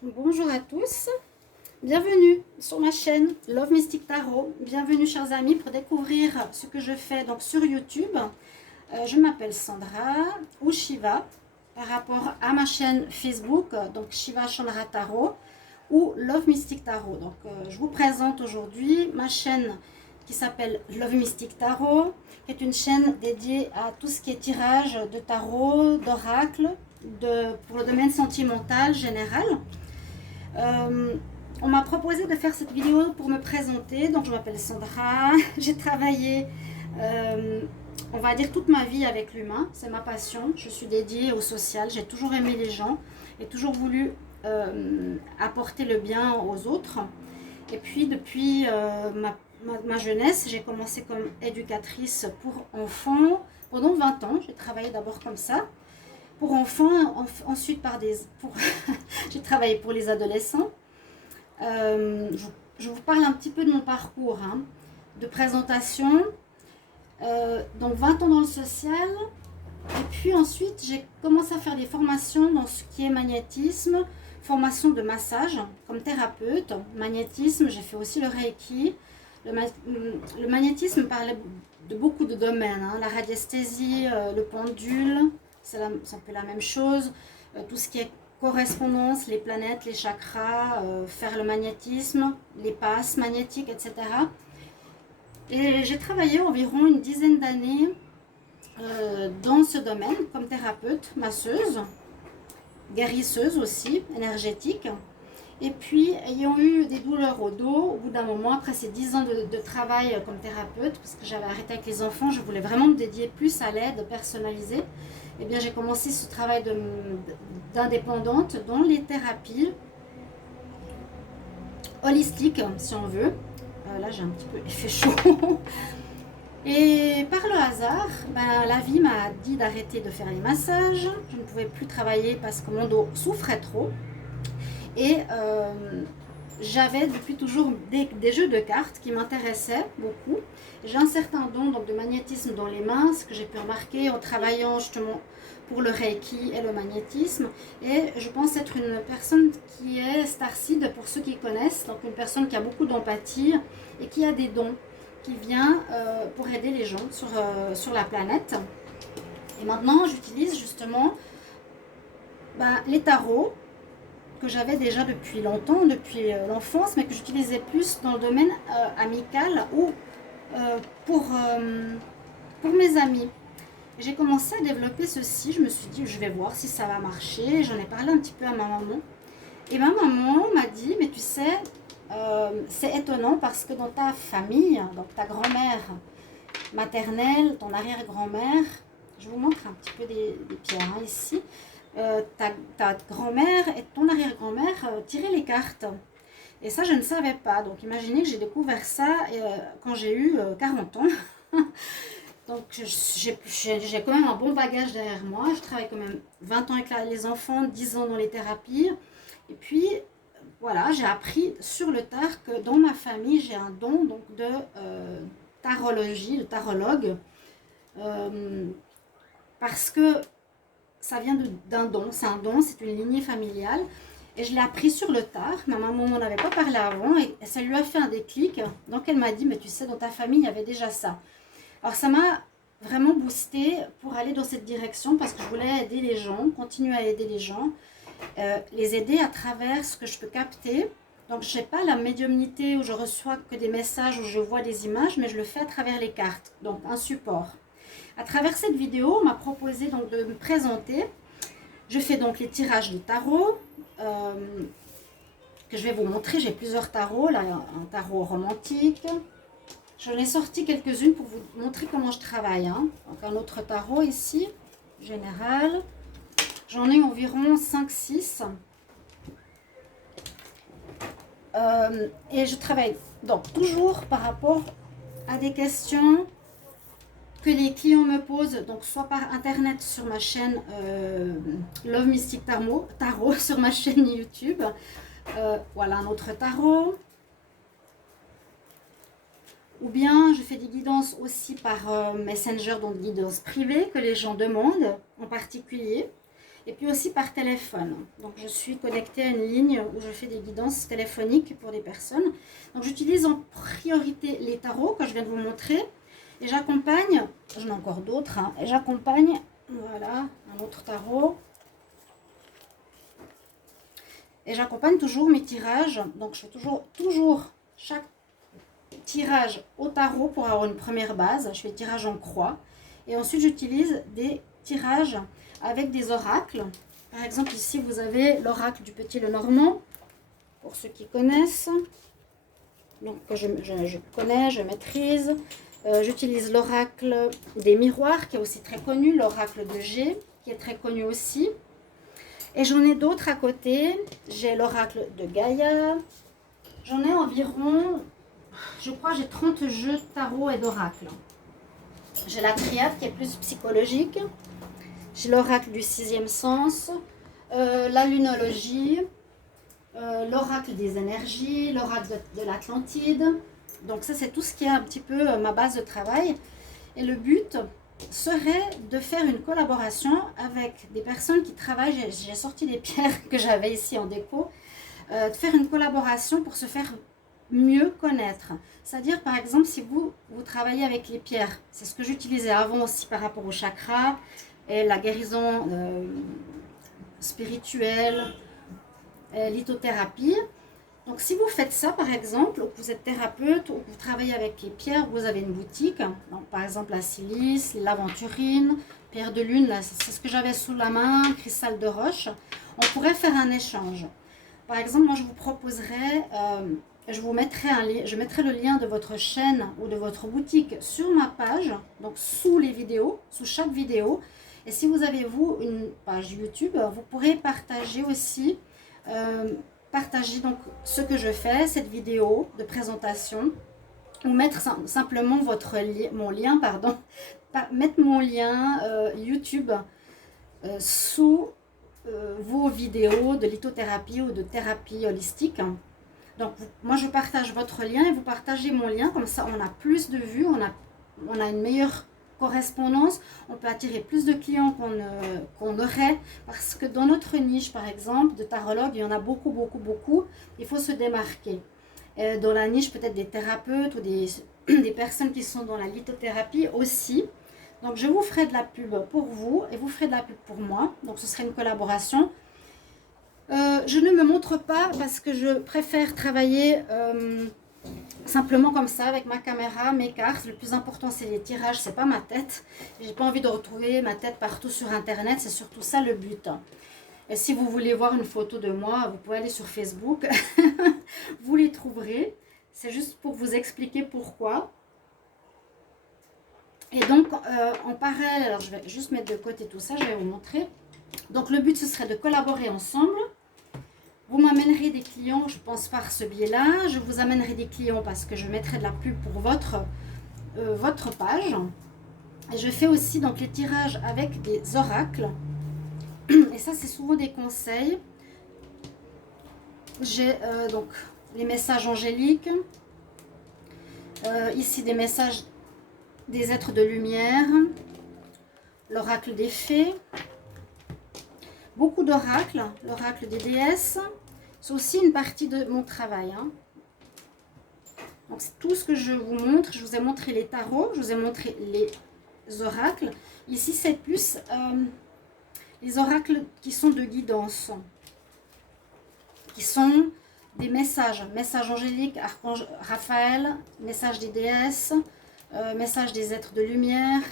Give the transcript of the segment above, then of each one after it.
Bonjour à tous, bienvenue sur ma chaîne Love Mystic Tarot. Bienvenue chers amis pour découvrir ce que je fais donc sur YouTube. Je m'appelle Sandra ou Shiva par rapport à ma chaîne Facebook, donc Shiva Chandra Tarot ou Love Mystic Tarot. Donc je vous présente aujourd'hui ma chaîne qui s'appelle Love Mystic Tarot, qui est une chaîne dédiée à tout ce qui est tirage de tarot, d'oracle, pour le domaine sentimental général. On m'a proposé de faire cette vidéo pour me présenter. Donc je m'appelle Sandra, j'ai travaillé on va dire toute ma vie avec l'humain, c'est ma passion. Je suis dédiée au social, j'ai toujours aimé les gens et toujours voulu apporter le bien aux autres. Et puis depuis ma jeunesse, j'ai commencé comme éducatrice pour enfants pendant 20 ans. J'ai travaillé d'abord comme ça pour enfants, ensuite j'ai travaillé pour les adolescents. Je vous parle un petit peu de mon parcours, hein, de présentation. Donc 20 ans dans le social. Et puis ensuite, j'ai commencé à faire des formations dans ce qui est magnétisme, formation de massage comme thérapeute. Magnétisme, j'ai fait aussi le Reiki. Le magnétisme parlait de beaucoup de domaines, hein, la radiesthésie, le pendule, c'est un peu la même chose. Tout ce qui est correspondance, les planètes, les chakras, faire le magnétisme, les passes magnétiques, etc. Et j'ai travaillé environ une dizaine d'années dans ce domaine comme thérapeute, masseuse, guérisseuse aussi, énergétique. Et puis, ayant eu des douleurs au dos, au bout d'un moment, après ces 10 ans de travail comme thérapeute, parce que j'avais arrêté avec les enfants, je voulais vraiment me dédier plus à l'aide personnalisée, et bien j'ai commencé ce travail d'indépendante dans les thérapies holistiques, si on veut. Là, j'ai un petit peu, il fait chaud. Et par le hasard, la vie m'a dit d'arrêter de faire les massages. Je ne pouvais plus travailler parce que mon dos souffrait trop. Et j'avais depuis toujours des jeux de cartes qui m'intéressaient beaucoup. J'ai un certain don donc, de magnétisme dans les mains, ce que j'ai pu remarquer en travaillant justement pour le Reiki et le magnétisme. Et je pense être une personne qui est starseed pour ceux qui connaissent, donc une personne qui a beaucoup d'empathie et qui a des dons, qui vient pour aider les gens sur la planète. Et maintenant, j'utilise justement les tarots que j'avais déjà depuis longtemps, depuis l'enfance, mais que j'utilisais plus dans le domaine amical ou pour mes amis. J'ai commencé à développer ceci, je me suis dit je vais voir si ça va marcher, j'en ai parlé un petit peu à ma maman. Et ma maman m'a dit, mais tu sais, c'est étonnant parce que dans ta famille, donc ta grand-mère maternelle, ton arrière-grand-mère, je vous montre un petit peu des pierres hein, ici, ta grand-mère et ton arrière-grand-mère tiraient les cartes. Et ça, je ne savais pas. Donc, imaginez que j'ai découvert ça quand j'ai eu 40 ans. Donc, j'ai quand même un bon bagage derrière moi. Je travaille quand même 20 ans avec les enfants, 10 ans dans les thérapies. Et puis, voilà, j'ai appris sur le tard que dans ma famille, j'ai un don donc, de tarologie, de tarologue. Parce que ça vient d'un don, c'est un don, c'est une lignée familiale. Et je l'ai appris sur le tard. Ma maman m'en avait pas parlé avant et ça lui a fait un déclic. Donc elle m'a dit, mais tu sais, dans ta famille, il y avait déjà ça. Alors ça m'a vraiment boosté pour aller dans cette direction parce que je voulais aider les gens, continuer à aider les gens, les aider à travers ce que je peux capter. Donc je n'ai pas la médiumnité où je reçois que des messages, où je vois des images, mais je le fais à travers les cartes, donc un support. À travers cette vidéo, on m'a proposé donc de me présenter. Je fais donc les tirages de tarot que je vais vous montrer. J'ai plusieurs tarots, là un tarot romantique. J'en ai sorti quelques-unes pour vous montrer comment je travaille. Hein. Donc un autre tarot ici, général. J'en ai environ 5-6. Et je travaille donc toujours par rapport à des questions que les clients me posent, donc soit par internet sur ma chaîne Love Mystic Tarot sur ma chaîne YouTube. Voilà un autre tarot. Ou bien je fais des guidances aussi par Messenger, donc guidances privées que les gens demandent en particulier. et puis aussi par téléphone. Donc je suis connectée à une ligne où je fais des guidances téléphoniques pour des personnes. Donc j'utilise en priorité les tarots que je viens de vous montrer et j'accompagne, j'en ai encore d'autres, hein, et j'accompagne, voilà, un autre tarot. Et j'accompagne toujours mes tirages, donc je fais toujours chaque tirage au tarot pour avoir une première base. Je fais tirage en croix et ensuite j'utilise des tirages avec des oracles. Par exemple ici vous avez l'oracle du Petit Lenormand, pour ceux qui connaissent. Donc je connais, je maîtrise. J'utilise l'oracle des miroirs qui est aussi très connu, l'oracle de G qui est très connu aussi. Et j'en ai d'autres à côté. J'ai l'oracle de Gaïa. J'en ai environ, je crois, j'ai 30 jeux de tarot et d'oracle. J'ai la triade qui est plus psychologique. J'ai l'oracle du sixième sens, la lunologie, l'oracle des énergies, l'oracle de l'Atlantide. Donc ça, c'est tout ce qui est un petit peu ma base de travail. Et le but serait de faire une collaboration avec des personnes qui travaillent. J'ai sorti des pierres que j'avais ici en déco. De faire une collaboration pour se faire mieux connaître. C'est-à-dire, par exemple, si vous travaillez avec les pierres, c'est ce que j'utilisais avant aussi par rapport au chakra et la guérison spirituelle, lithothérapie. Donc, si vous faites ça, par exemple, ou que vous êtes thérapeute, ou que vous travaillez avec les pierres, vous avez une boutique, donc, par exemple la silice, l'aventurine, pierre de lune, c'est ce que j'avais sous la main, cristal de roche, on pourrait faire un échange. Par exemple, moi je vous proposerais, je mettrai le lien de votre chaîne ou de votre boutique sur ma page, donc sous les vidéos, sous chaque vidéo. Et si vous avez vous une page YouTube, vous pourrez partager aussi, partager donc ce que je fais, cette vidéo de présentation, ou mettre simplement mon lien, mettre mon lien YouTube sous vos vidéos de lithothérapie ou de thérapie holistique. Donc moi je partage votre lien et vous partagez mon lien, comme ça on a plus de vues, on a une meilleure correspondance, on peut attirer plus de clients qu'on aurait, parce que dans notre niche par exemple de tarologue, il y en a beaucoup, il faut se démarquer. Dans la niche peut-être des thérapeutes ou des personnes qui sont dans la lithothérapie aussi. Donc je vous ferai de la pub pour vous et vous ferez de la pub pour moi. Donc ce serait une collaboration. Je ne me montre pas parce que je préfère travailler simplement comme ça avec ma caméra, mes cartes. Le plus important c'est les tirages, c'est pas ma tête. J'ai pas envie de retrouver ma tête partout sur internet, c'est surtout ça le but. Et si vous voulez voir une photo de moi, vous pouvez aller sur Facebook. Vous les trouverez. C'est juste pour vous expliquer pourquoi. Et donc, en parallèle, alors je vais juste mettre de côté tout ça, je vais vous montrer. Donc, le but, ce serait de collaborer ensemble. Vous m'amènerez des clients, je pense, par ce biais-là. Je vous amènerai des clients parce que je mettrai de la pub pour votre page. Et je fais aussi donc les tirages avec des oracles. Et ça, c'est souvent des conseils. J'ai donc les messages angéliques. Ici, des messages des êtres de lumière, l'oracle des fées, beaucoup d'oracles, l'oracle des déesses. C'est aussi une partie de mon travail. Donc c'est tout ce que je vous montre. Je vous ai montré les tarots, je vous ai montré les oracles. Ici c'est plus les oracles qui sont de guidance, qui sont des messages angéliques, archange Raphaël, messages des déesses, message des êtres de lumière,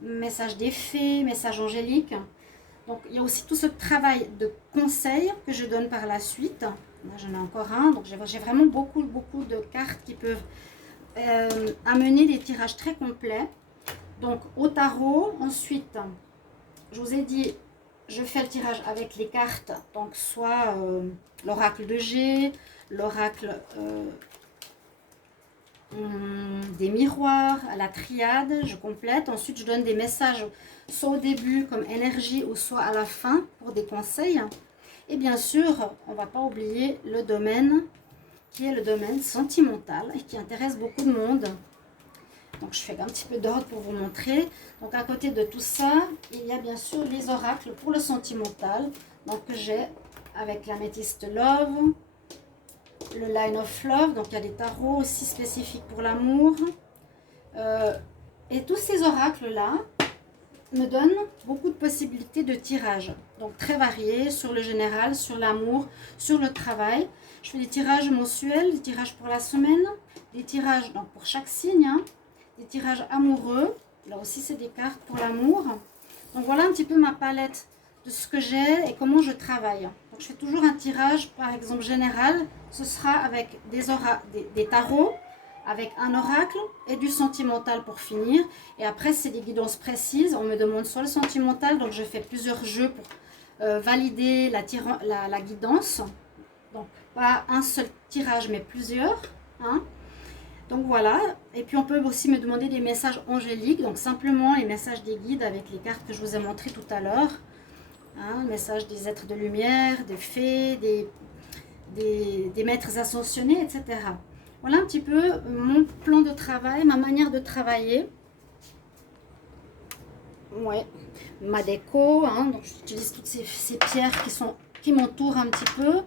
message des fées, message angélique. Donc il y a aussi tout ce travail de conseils que je donne par la suite. Là j'en ai encore un, donc j'ai vraiment beaucoup de cartes qui peuvent amener des tirages très complets. Donc au tarot, ensuite, je vous ai dit, je fais le tirage avec les cartes, donc soit l'oracle de G, l'oracle des miroirs, à la triade, je complète. Ensuite, je donne des messages soit au début comme énergie ou soit à la fin pour des conseils. Et bien sûr, on ne va pas oublier le domaine qui est le domaine sentimental et qui intéresse beaucoup de monde. Donc je fais un petit peu d'ordre pour vous montrer. Donc à côté de tout ça, il y a bien sûr les oracles pour le sentimental. Donc j'ai avec l'améthyste Love, le Line of Love. Donc il y a des tarots aussi spécifiques pour l'amour. Et tous ces oracles-là me donnent beaucoup de possibilités de tirage. Donc très variés sur le général, sur l'amour, sur le travail. Je fais des tirages mensuels, des tirages pour la semaine, des tirages donc pour chaque signe, hein, des tirages amoureux. Là aussi, c'est des cartes pour l'amour. Donc voilà un petit peu ma palette de ce que j'ai et comment je travaille. Donc je fais toujours un tirage, par exemple général. Ce sera avec des tarots, avec un oracle et du sentimental pour finir. Et après, c'est des guidances précises. On me demande soit le sentimental, donc je fais plusieurs jeux pour valider la guidance. Donc pas un seul tirage, mais plusieurs. Hein. Donc voilà, et puis on peut aussi me demander des messages angéliques, donc simplement les messages des guides avec les cartes que je vous ai montrées tout à l'heure. Hein, messages des êtres de lumière, des fées, des maîtres ascensionnés, etc. Voilà un petit peu mon plan de travail, ma manière de travailler. Ouais, ma déco, hein, donc j'utilise toutes ces pierres qui m'entourent un petit peu.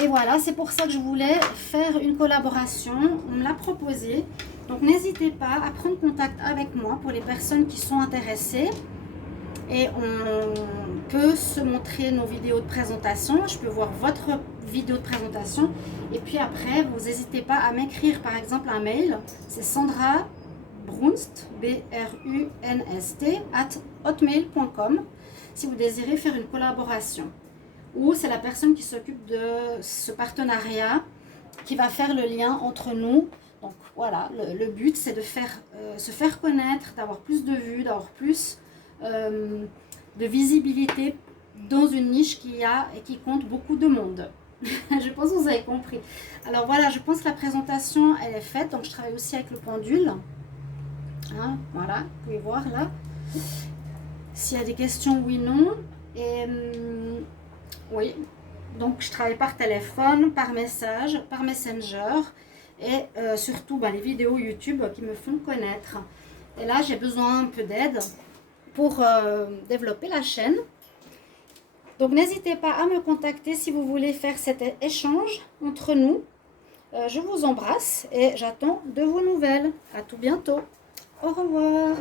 Et voilà, c'est pour ça que je voulais faire une collaboration. On me l'a proposé. Donc n'hésitez pas à prendre contact avec moi pour les personnes qui sont intéressées. Et on peut se montrer nos vidéos de présentation. Je peux voir votre vidéo de présentation. Et puis après, vous n'hésitez pas à m'écrire par exemple un mail. C'est Sandra Brunst, BRUNST, @hotmail.com si vous désirez faire une collaboration. Ou c'est la personne qui s'occupe de ce partenariat qui va faire le lien entre nous. Donc voilà, le but c'est de se faire connaître, d'avoir plus de vues, d'avoir plus de visibilité dans une niche qui compte beaucoup de monde. Je pense que vous avez compris. Alors voilà, je pense que la présentation elle est faite. Donc je travaille aussi avec le pendule. Hein, voilà, vous pouvez voir là. S'il y a des questions, oui, non. Et oui, donc je travaille par téléphone, par message, par Messenger et surtout les vidéos YouTube qui me font connaître. Et là, j'ai besoin un peu d'aide pour développer la chaîne. Donc n'hésitez pas à me contacter si vous voulez faire cet échange entre nous. Je vous embrasse et j'attends de vos nouvelles. À tout bientôt. Au revoir.